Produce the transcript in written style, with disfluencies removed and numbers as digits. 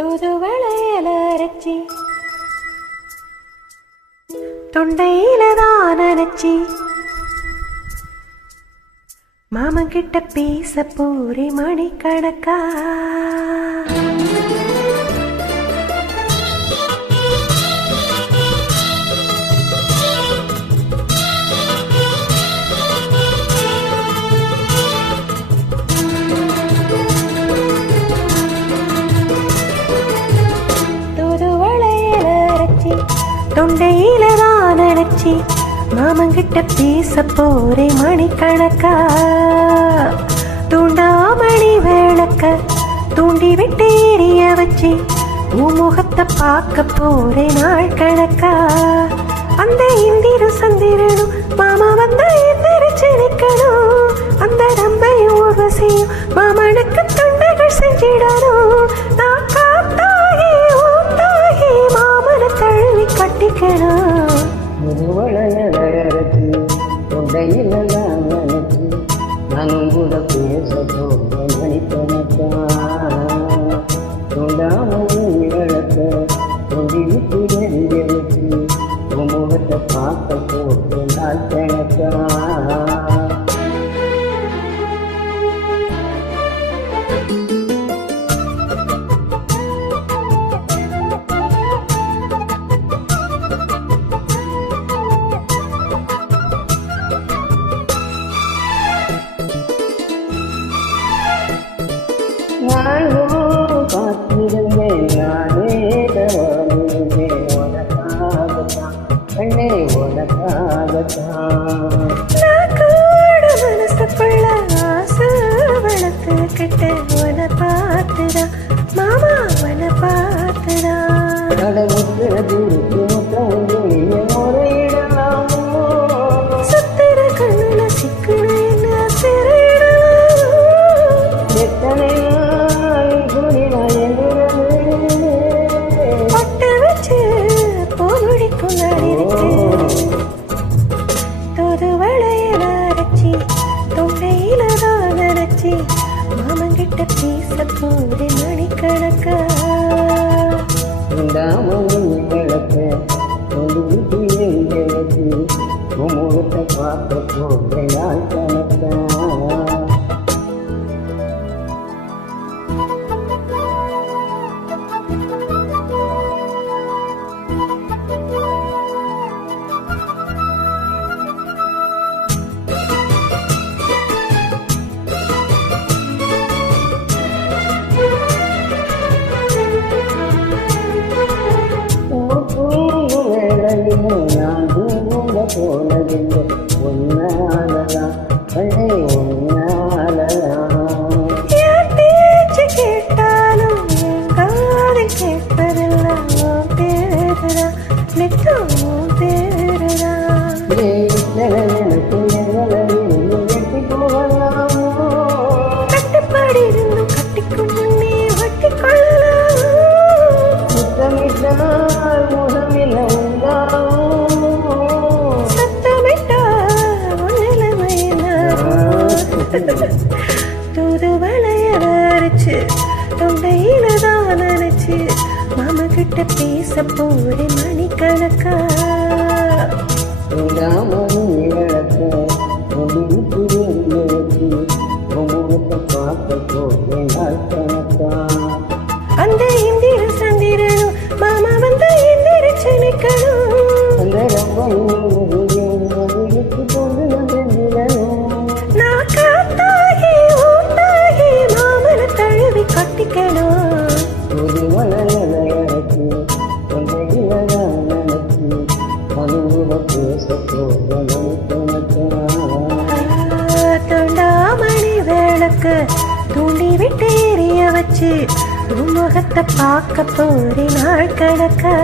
தூதுவளையல அரைச்சி தொண்டையில தான் நினைச்சி மாமன் கிட்ட பேச போரே மணிக்கணக்கா தொண்டையில தான் நினைச்சி மாமங்கிட்ட பேச போரே மணிக்கணக்கா தூண்டாமணி விளக்க தூண்டி விட்டு எரிய வச்சு முகத்தை பார்க்க போரே நாள் கணக்கா அந்த இந்திர சந்திரனும் மாமா வந்த எந்திரிச்சு நிக்கணும் அந்த ரம்பையும் உர்வசியும் மாமனுக்கு தொண்டைகள் செஞ்சிடணும் நான் காத்தாகி ஊத்தாகி மாமனை தழுவி கட்டிக்கணும் முதுவளையலரைச்சி தொண்டையில நினைச்சி நானும் கூட பேச போவேன் மணிக்கணக்கா தொண்டாமணி விளக்க தொண்டி விட்டு எரிய வச்சு முகத்தை பார்க்க போவேன் நாள் கணக்கா நானும் காத்திருந்தேன் நானே தவறிருந்தேன் உனக்காகத்தான் கண்ணே உனக்காகத்தான் நான் கூட மனசுக்குள்ள ஆசை வளர்த்துக்கிட்ட உன பார்த்துதான் மாமா உன பார்த்துதான் கடலுக்கு தூரத்து முறையிடலாமோ சுத்திர கண்ணுல சிக்கணும் என்ன சிறையிடலாம் எத்தனை பட்டு வச்சு போடிக்கும் இருக்கு தூதுவளையல அரைச்சி தொண்டையில தான் நினைச்சி மாமங்கிட்ட பேச போரே மணிக்கணக்கா விளக்க முகத்தை பார்க்க போகிறேன் நாள் கணக்கா நான் தூங்க போனதில்லை ஒன்னாலதான் கண்ணே ஒன்னாலதான் பேச்சு கேட்டாலும் காதில் கேட்பதெல்லாம் பேருதான் நித்தம் பேருதான் எனக்கு எட்டி போகலாமோ கட்டுப்பாடி இருந்தும் கட்டிக்கொண்டு நீ ஒட்டிக்கொள்ளலாம் முத்தமிட்டால் முகமில்ல தூதுவளையல அரைச்சு தொண்டையில தான் நினைச்சு மாமா கிட்ட பேச போரே மணிக்கணக்கா அந்த இந்திர சந்திரனும் மாமா வந்த எந்திரிச்சு நிக்கணும் நான் காத்தாகி ஊத்தாகி மாமனை தழுவி கட்டிக்கணும் தொண்டாமணி விளக்கு தூண்டி விட்டு எரிய வச்சு முகத்தை பார்க்க போரே நாள் கணக்கா